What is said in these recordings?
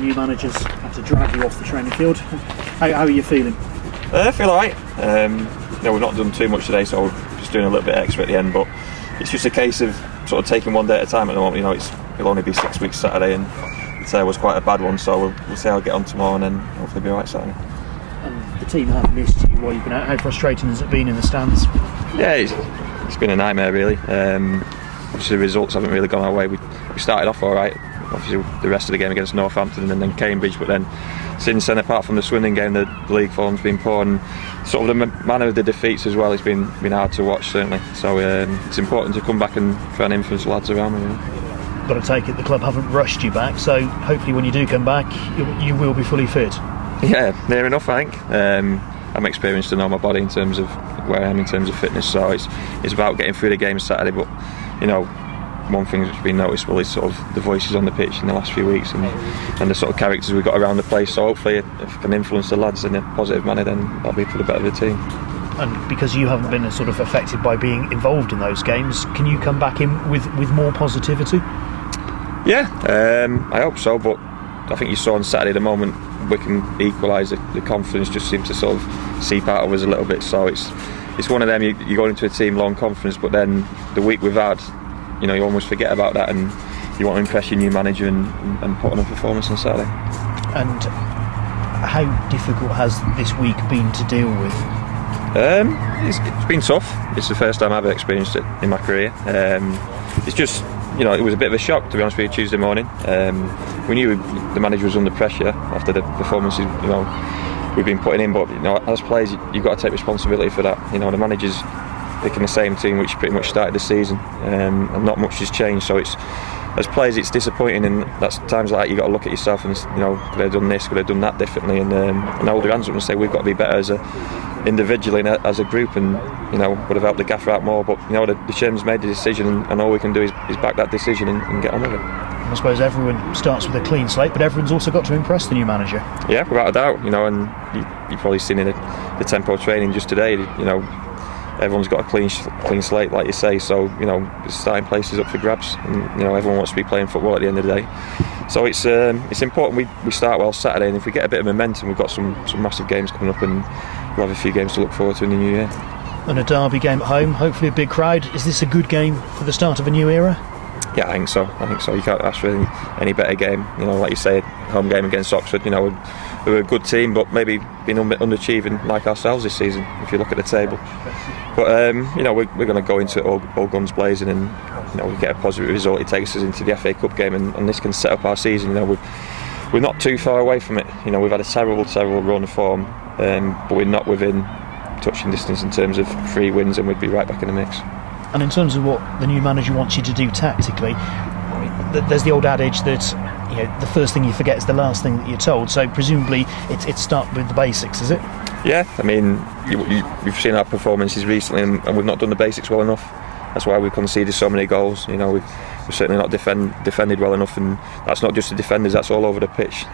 the new managers had to drag you off the training field. How are you feeling? I feel alright. We've not done too much today, so we're just doing a little bit extra at the end. But it's just a case of sort of taking one day at a time at the moment. It'll only be 6 weeks Saturday, and today was quite a bad one. So we'll see how I get on tomorrow, and then hopefully be alright Saturday. And the team have missed you while you've been out. How frustrating has it been in the stands? Yeah, it's been a nightmare really. Obviously the results haven't really gone our way. We started off alright. Obviously the rest of the game against Northampton and then Cambridge, but then since then, apart from the Swindon game, the league form's been poor, and sort of the manner of the defeats as well has been hard to watch certainly. So it's important to come back and try and influence the lads around me. Really. Got to take it the club haven't rushed you back, so hopefully when you do come back you will be fully fit. Yeah, near enough I think. I'm experienced to know my body in terms of where I am in terms of fitness, so it's about getting through the game Saturday. But one thing that's been noticeable is sort of the voices on the pitch in the last few weeks and the sort of characters we've got around the place. So hopefully if I can influence the lads in a positive manner, then that'll be for the better of the team. And because you haven't been sort of affected by being involved in those games, can you come back in with more positivity? Yeah, I hope so, but I think you saw on Saturday the moment we can equalise, the confidence just seems to sort of seep out of us a little bit. So it's one of them, you go into a team low on confidence, but then the week we've had, you almost forget about that, and you want to impress your new manager and put on a performance on Saturday. And how difficult has this week been to deal with? It's been tough. It's the first time I've ever experienced it in my career. It's just, it was a bit of a shock, to be honest with you, Tuesday morning. We knew the manager was under pressure after the performances, we've been putting in, but as players, you've got to take responsibility for that. The manager's picking the same team which pretty much started the season, and not much has changed. So as players, it's disappointing, and that's times like that you've got to look at yourself and could I have done this, could I have done that differently, and hold your hands up and say we've got to be better individually and as a group, and would have helped the gaffer out more. But the chairman's made the decision, and all we can do is back that decision and get on with it. I suppose everyone starts with a clean slate, but everyone's also got to impress the new manager. Yeah, without a doubt. And you've probably seen in the tempo training just today, everyone's got a clean slate, like you say. So the starting place is up for grabs, and everyone wants to be playing football at the end of the day. So it's important we start well Saturday, and if we get a bit of momentum, we've got some massive games coming up, and we'll have a few games to look forward to in the new year. And a derby game at home, hopefully a big crowd. Is this a good game for the start of a new era? Yeah, I think so. You can't ask for any better game. Like you say, home game against Oxford. We're a good team, but maybe been underachieving like ourselves this season, if you look at the table. But we're going to go into it all guns blazing, and we get a positive result. It takes us into the FA Cup game, and this can set up our season. We're not too far away from it. We've had a terrible run of form, but we're not within touching distance in terms of 3 wins, and we'd be right back in the mix. And in terms of what the new manager wants you to do tactically, there's the old adage that the first thing you forget is the last thing that you're told. So presumably it's start with the basics, is it? Yeah, you've seen our performances recently, and we've not done the basics well enough. That's why we've conceded so many goals. We've certainly not defended well enough, and that's not just the defenders, that's all over the pitch.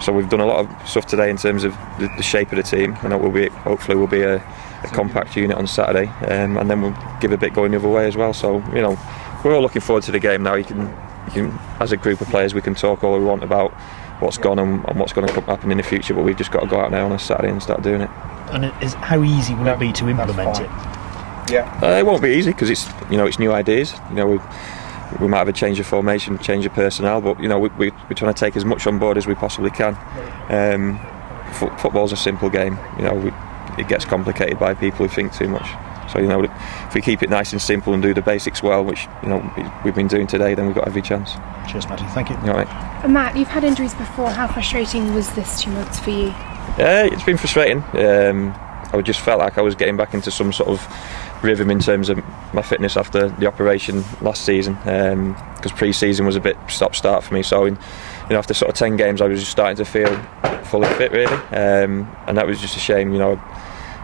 So we've done a lot of stuff today in terms of the shape of the team, and hopefully we'll be a compact unit on Saturday, and then we'll give a bit going the other way as well. So we're all looking forward to the game now. You can, as a group of players, we can talk all we want about what's gone and what's going to happen in the future, but we've just got to go out there on a Saturday and start doing it. And how easy will it be to implement it? Yeah, it won't be easy because it's new ideas. We might have a change of formation, change of personnel, but we're trying to take as much on board as we possibly can. Football's a simple game. It gets complicated by people who think too much. So if we keep it nice and simple and do the basics well, which we've been doing today, then we've got every chance. Cheers, Matty. Thank you. All right. And Matt, you've had injuries before. How frustrating was this 2 months for you? It's been frustrating. I just felt like I was getting back into some sort of rhythm in terms of my fitness after the operation last season, because pre-season was a bit stop-start for me. So after sort of 10 games, I was just starting to feel fully fit, really, and that was just a shame.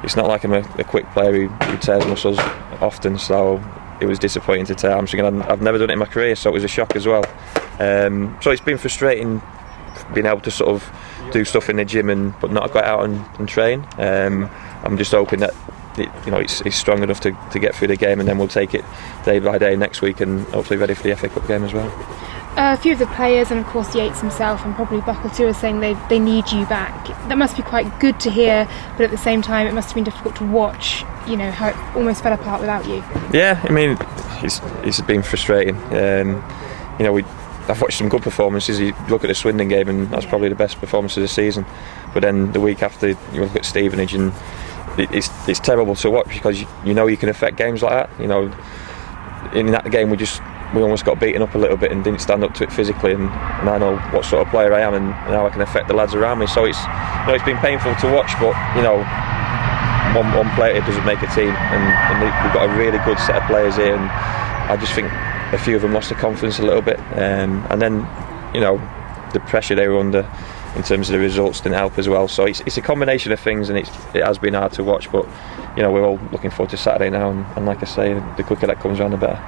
It's not like I'm a quick player who tears muscles often, so it was disappointing to tear hamstring. I've never done it in my career, so it was a shock as well. So it's been frustrating being able to sort of do stuff in the gym but not go out and train. I'm just hoping that it's strong enough to get through the game, and then we'll take it day by day next week, and hopefully ready for the FA Cup game as well. A few of the players, and of course Yates himself, and probably Buckle too, are saying they need you back. That must be quite good to hear, but at the same time, it must have been difficult to watch. You know how it almost fell apart without you. Yeah, I mean, it's been frustrating. I've watched some good performances. You look at the Swindon game, and that's probably the best performance of the season. But then the week after, you look at Stevenage, and it's terrible to watch because you know you can affect games like that. You know, in that game we almost got beaten up a little bit and didn't stand up to it physically, and I know what sort of player I am and how I can affect the lads around me. So it's been painful to watch, but one player doesn't make a team, and we've got a really good set of players here, and I just think a few of them lost their confidence a little bit, and then the pressure they were under in terms of the results didn't help as well. So it's a combination of things, and it has been hard to watch, but we're all looking forward to Saturday now, and like I say, the quicker that comes around the better.